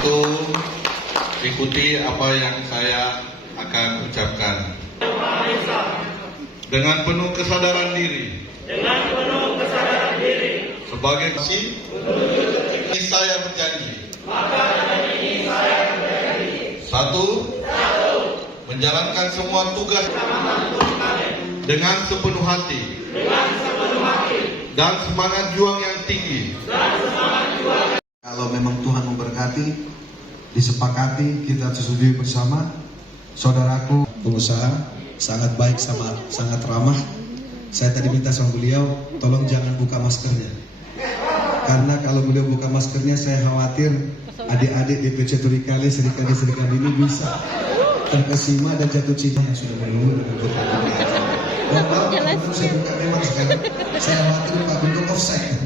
Satu, ikuti apa yang saya akan ucapkan. Dengan penuh kesadaran diri. Sebagai ini saya berjanji. Satu, menjalankan semua tugas dengan sepenuh hati dan semangat juang yang tinggi. Kalau memang Tuhan memberkati, disepakati, kita setujui bersama. Saudaraku pengusaha sangat baik, sangat ramah. Saya tadi minta sama beliau, tolong jangan buka maskernya. Karena kalau beliau buka maskernya, saya khawatir adik-adik DPC Turikale, serikandi ini bisa terkesima dan jatuh cinta yang sudah menunggu dengan berkali-kali. Saya buka memang sekarang, saya khawatir Pak Guntur offside.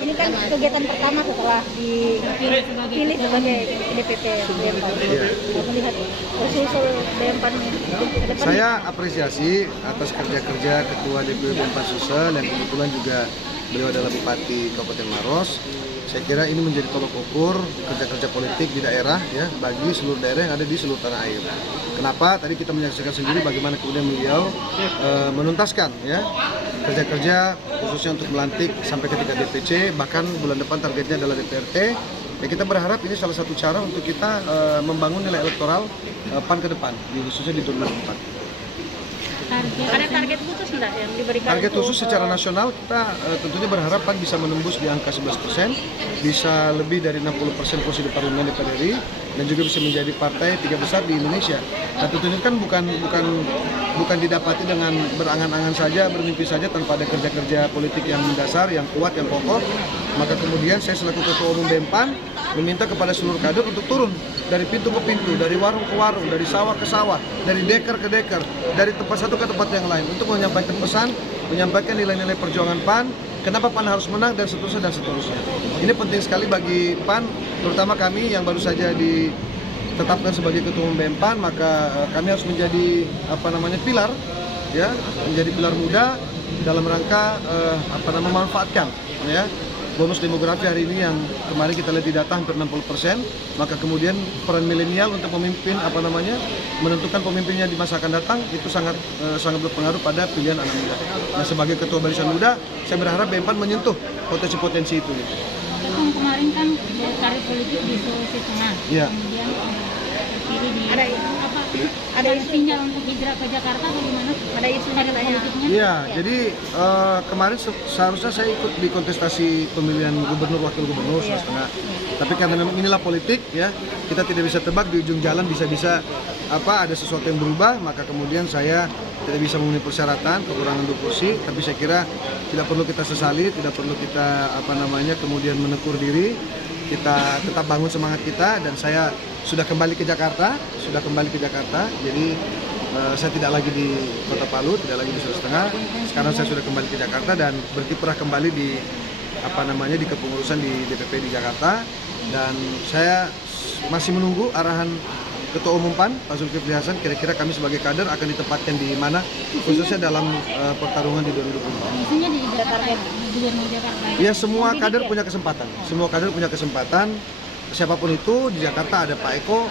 Ini kan kegiatan pertama setelah dipilih sebagai DPP Bempan. Melihat usul Bempan ke depan. Saya apresiasi atas kerja-kerja Ketua DPW Bempan Sulsel yang kebetulan juga beliau adalah Bupati Kabupaten Maros. Saya kira ini menjadi tolok ukur kerja-kerja politik di daerah ya bagi seluruh daerah yang ada di seluruh tanah air. Kenapa? Tadi kita menyaksikan sendiri bagaimana kemudian beliau menuntaskan ya kerja-kerja khususnya untuk melantik sampai ke tingkat DPC, bahkan bulan depan targetnya adalah DPRT. Ya, kita berharap ini salah satu cara untuk kita membangun nilai elektoral PAN ke depan, khususnya di 2024. Ada target khusus enggak yang diberikan? Target khusus secara nasional kita tentunya berharap PAN bisa menembus di angka 11%, bisa lebih dari 60% kursi di parlemen DPR RI, dan juga bisa menjadi partai 3 besar di Indonesia. Nah, tentunya kan bukan didapati dengan berangan-angan saja, bermimpi saja tanpa ada kerja-kerja politik yang mendasar, yang kuat, yang kokoh. Maka kemudian saya selaku Ketua Umum Bempan meminta kepada seluruh kader untuk turun dari pintu ke pintu, dari warung ke warung, dari sawah ke sawah, dari deker ke deker, dari tempat satu ke tempat yang lain untuk menyampaikan pesan, menyampaikan nilai-nilai perjuangan PAN, kenapa PAN harus menang dan seterusnya dan seterusnya. Ini penting sekali bagi PAN, terutama kami yang baru saja ditetapkan sebagai Ketua Umum Bempan, maka kami harus menjadi pilar, ya, menjadi pilar muda dalam rangka memanfaatkan ya bonus demografi hari ini yang kemarin kita lihat di data hampir 60%, maka kemudian peran milenial untuk memimpin menentukan pemimpinnya di masa akan datang itu sangat berpengaruh pada pilihan anak muda. Nah, sebagai ketua barisan muda, saya berharap Bempan menyentuh potensi-potensi itu. Kemarin kan karir politik di Sulawesi Tengah, ya. Kemudian terpilih di ada isunya untuk hijrah ke Jakarta bagaimana? Ada isu karir politiknya? Iya, jadi kemarin seharusnya saya ikut di kontestasi pemilihan gubernur, wakil gubernur Sulawesi Tengah. Tapi karena inilah politik ya, kita tidak bisa tebak di ujung jalan bisa-bisa ada sesuatu yang berubah, maka kemudian saya tidak bisa memenuhi persyaratan, kekurangan 2 kursi. Tapi saya kira tidak perlu kita sesali, tidak perlu kita kemudian menekur diri. Kita tetap bangun semangat kita, dan saya sudah kembali ke Jakarta, jadi saya tidak lagi di Kota Palu, tidak lagi di Sulawesi Tengah. Sekarang saya sudah kembali ke Jakarta dan berkiprah kembali di di kepengurusan di DPP di Jakarta, dan saya masih menunggu arahan Ketua Umum PAN, Pak Zulkifli Hasan, kira-kira kami sebagai kader akan ditempatkan di mana, khususnya dalam pertarungan di 2024. Isunya di Jakarta, Gubernur Jakarta. Ya, semua kader punya kesempatan, siapapun itu. Di Jakarta ada Pak Eko.